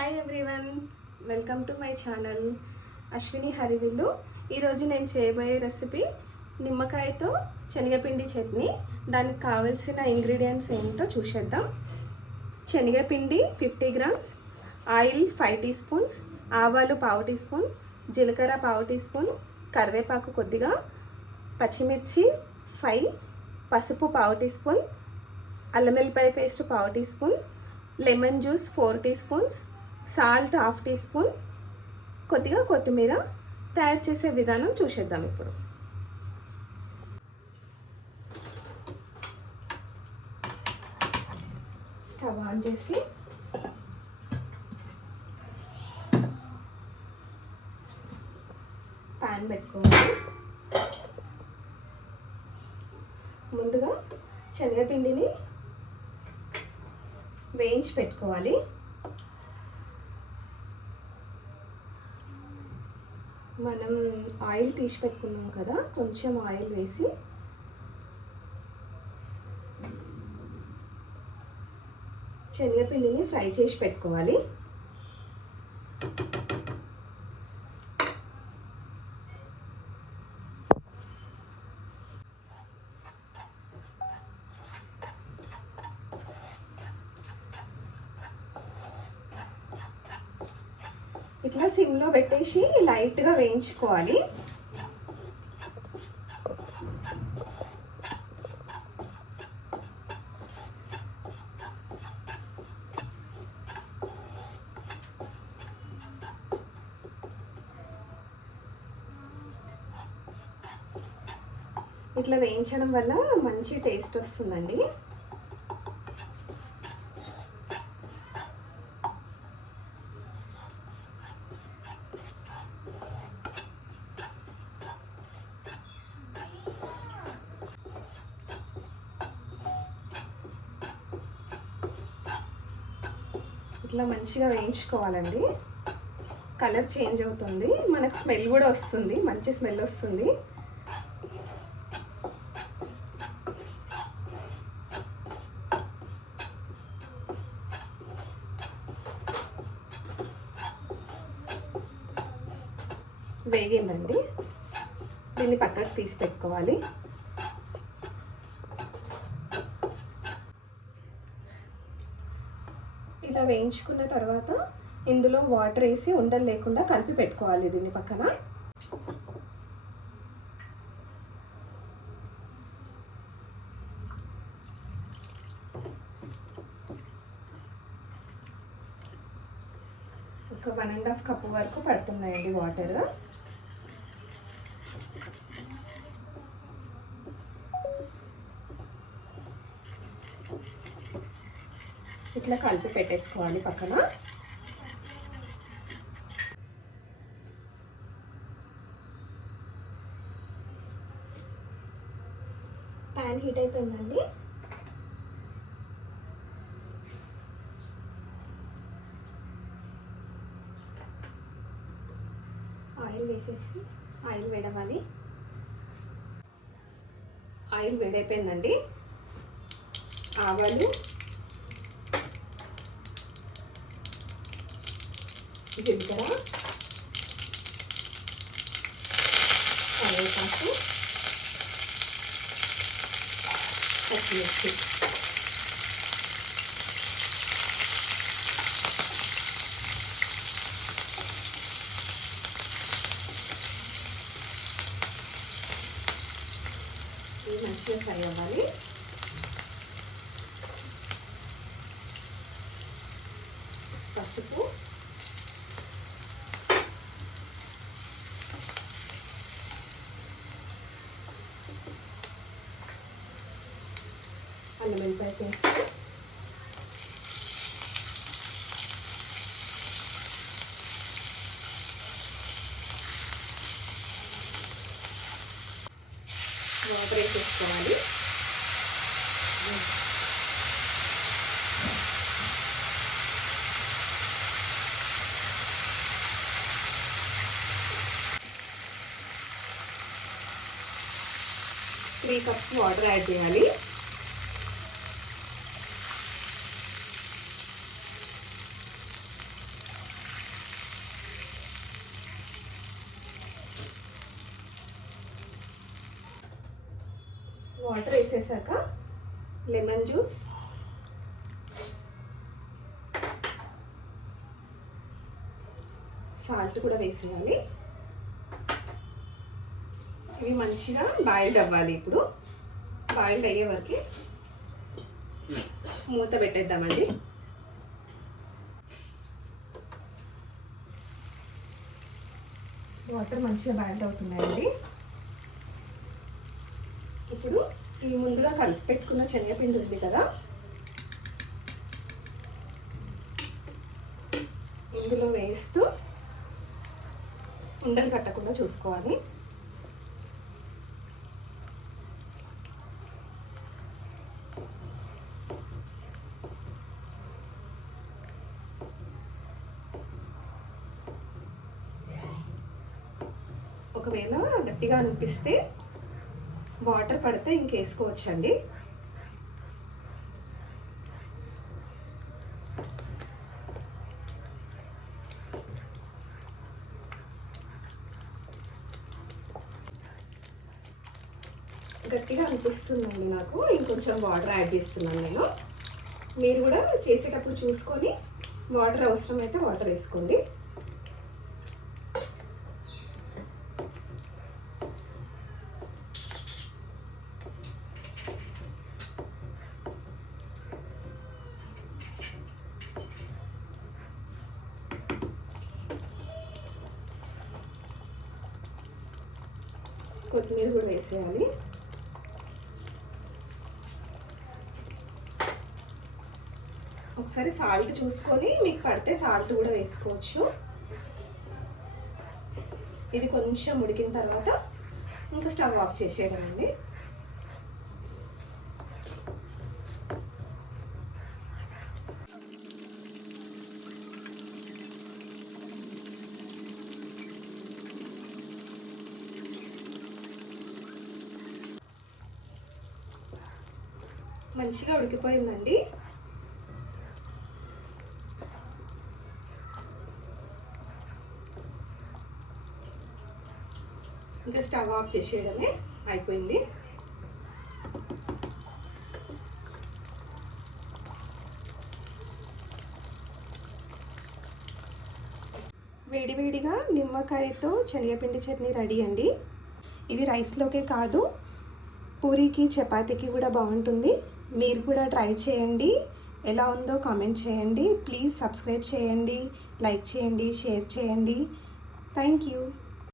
Hi everyone, welcome to my channel Ashwini హరివిల్లు. ఈరోజు నేను చేయబోయే రెసిపీ నిమ్మకాయతో శనగపిండి చట్నీ. దానికి కావాల్సిన ఇంగ్రీడియంట్స్ ఏంటో చూసేద్దాం. శనగపిండి 50 గ్రామ్స్, ఆయిల్ 5 టీ స్పూన్స్, ఆవాలు 1/2 టీ స్పూన్, జీలకర్ర 1/2 టీ స్పూన్, కరివేపాకు కొద్దిగా, పచ్చిమిర్చి 5, పసుపు 1/2 టీ స్పూన్, అల్లం వెల్లిపాయ paste 1/2 teaspoon, lemon juice 4 teaspoons, salt 1/2 teaspoon, కొద్దిగా కొత్తిమీర. తయారు చేసే విధానం చూసేద్దాం ఇప్పుడు. స్టవ్ ఆన్ చేసి ప్యాన్ పెట్టుకోవాలి. ముందుగా శనగపిండిని వేయించి పెట్టుకోవాలి. మనం ఆయిల్ తీసి పెట్టుకున్నాం కదా, కొంచెం ఆయిల్ వేసి శనగపిండిని ఫ్రై చేసి పెట్టుకోవాలి. ఇట్లా సిమ్లో పెట్టేసి లైట్గా వేయించుకోవాలి. ఇట్లా వేయించడం వల్ల మంచి టేస్ట్ వస్తుందండి. ఇట్లా మంచిగా వేయించుకోవాలండి. కలర్ చేంజ్ అవుతుంది, మనకు స్మెల్ కూడా వస్తుంది, మంచి స్మెల్ వస్తుంది. వేగిందండి, దీన్ని పక్కకు తీసి పెట్టుకోవాలి. ఇలా వేయించుకున్న తర్వాత ఇందులో వాటర్ వేసి ఉండలు లేకుండా కలిపి పెట్టుకోవాలి. దీన్ని పక్కన ఒక 1.5 కప్పు వరకు పడుతున్నాయండి వాటర్. ఇట్లా కలిపి పెట్టేసుకోవాలి పక్కన. ప్యాన్ హీట్ అయిపోయిందండి. ఆయిల్ వేసేసి ఆయిల్ వేడవాలి. ఆయిల్ వేడైపోయిందండి. ఆవాలు, జీలకర్ర, కరివేపాకు, పచ్చిమిర్చి, ఇవి మంచిగా ఫ్రై అవ్వాలి. పసుపు, అల్లం వెల్లిపాయ పేస్ట్, వాటర్ వేసేసుకోవాలి. త్రీ కప్స్ వాటర్ యాడ్ చేయాలి. వాటర్ వేసేసాక లెమన్ జ్యూస్, సాల్ట్ కూడా వేసేయాలి. ఇవి మంచిగా బాయిల్డ్ అవ్వాలి. ఇప్పుడు బాయిల్డ్ అయ్యే వరకు మూత పెట్టేద్దామండి. వాటర్ మంచిగా బాయిల్డ్ అవుతున్నాయండి. ఇప్పుడు ఈ ముందుగా కలిపి పెట్టుకున్న శనగపిండి ఉంది కదా, ఇందులో వేస్తూ ఉండలు కట్టకుండా చూసుకోవాలి. ఒకవేళ గట్టిగా అనిపిస్తే వాటర్ పడితే ఇంకేసుకోవచ్చండి. గట్టిగా అనిపిస్తుందండి నాకు, ఇంకొంచెం వాటర్ యాడ్ చేస్తున్నాను నేను. మీరు కూడా చేసేటప్పుడు చూసుకొని వాటర్ అవసరమైతే వాటర్ వేసుకోండి. కొత్తిమీర కూడా వేసేయాలి. ఒకసారి సాల్ట్ చూసుకొని మీకు పడితే సాల్ట్ కూడా వేసుకోవచ్చు. ఇది కొంచెం ఉడికిన తర్వాత ఇంకా స్టవ్ ఆఫ్ చేసేయగలండి. మంచిగా ఉడికిపోయిందండి. ఇంకా స్టవ్ ఆఫ్ చేసేయడమే, అయిపోయింది. వేడివేడిగా నిమ్మకాయతో శనగపిండి చట్నీ రెడీ అండి. ఇది రైస్లోకే కాదు, పూరీకి చపాతీకి కూడా బాగుంటుంది. మీరు కూడా ట్రై చేయండి. ఎలా ఉందో కామెంట్ చేయండి. ప్లీజ్ సబ్స్క్రైబ్ చేయండి, లైక్ చేయండి, షేర్ చేయండి. Thank you.